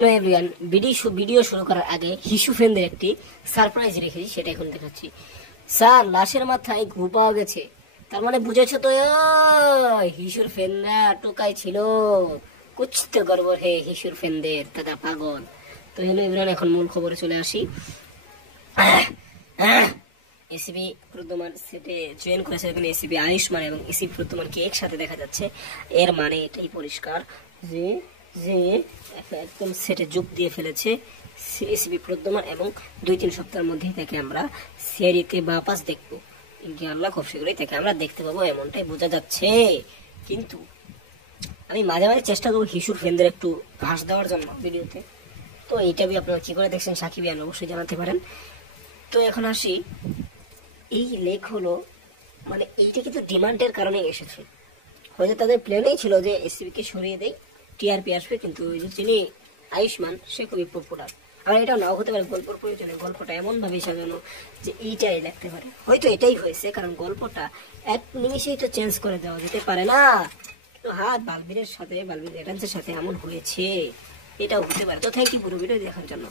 Hello everyone, video শুরু করার আগে হিসু ফ্রেন্ডদের একটি সারপ্রাইজ রেখেছি, সেটা এখন দেখাচ্ছি। স্যার, লাশের মাথায় ঘু পাওয়া গেছে। তার মানে বুঝেছো তো, হিসুর ফ্রেন্ডরা টোকাই ছিল। কুছ তো গড়বড় হে হিসুর ফ্রেন্ডদের, দাদা পাগল। তো হ্যালো এভরিওয়ান, এখন মূল খবরে চলে আসি। এসিবি প্রদ্যুমান সেটে জয়েন করেছে, এখানে এসিবি আয়ুষ্মান এবং এসিবি প্রদ্যুমানকে একসাথে দেখা যাচ্ছে। এর মানে এটাই পরিষ্কার যে যে একদম সেটে যোগ দিয়ে ফেলেছে এসিবি প্রদ্যুমান, এবং 2-3 সপ্তাহের মধ্যেই তাকে আমরা সিআইডিতে বাপাস দেখবো। ইনশাআল্লাহ খুব শীঘ্রই তাকে আমরা দেখতে পাবো, এমনটাই বোঝা যাচ্ছে। কিন্তু আমি মাঝে মাঝে চেষ্টা করবো হিসুর ফ্রেন্ডদের একটু ঘাস দেওয়ার জন্য ভিডিওতে। তো এইটা আপনারা কি করে দেখছেন সাকিব ভাই অবশ্যই জানাতে পারেন। তো এখন আসি, এই লেখ হলো মানে এইটা কিন্তু ডিমান্ডের কারণে এসেছে। হয়তো তাদের প্ল্যানেই ছিল যে এসিবিকে সরিয়ে দেয়, টিআরপি আসবে, কিন্তু ওই যে যিনি আয়ুষ্মান সে খুবই পপুলার। আর এটাও নাও হতে পারে, গল্পের প্রয়োজনে গল্পটা এমন ভাবে সাজানো যে এইটাই লিখতে পারে। হয়তো এটাই হয়েছে, কারণ গল্পটা এক নিমিষে এটা চেঞ্জ করে দেওয়া যেতে পারে না। কিন্তু হ্যাঁ, বালবীরের সাথে বালবীর রেটান্সের সাথে এমন হয়েছে, এটাও হতে পারে। তো থ্যাংক ইউ পুরো ভিডিও দেখার জন্য।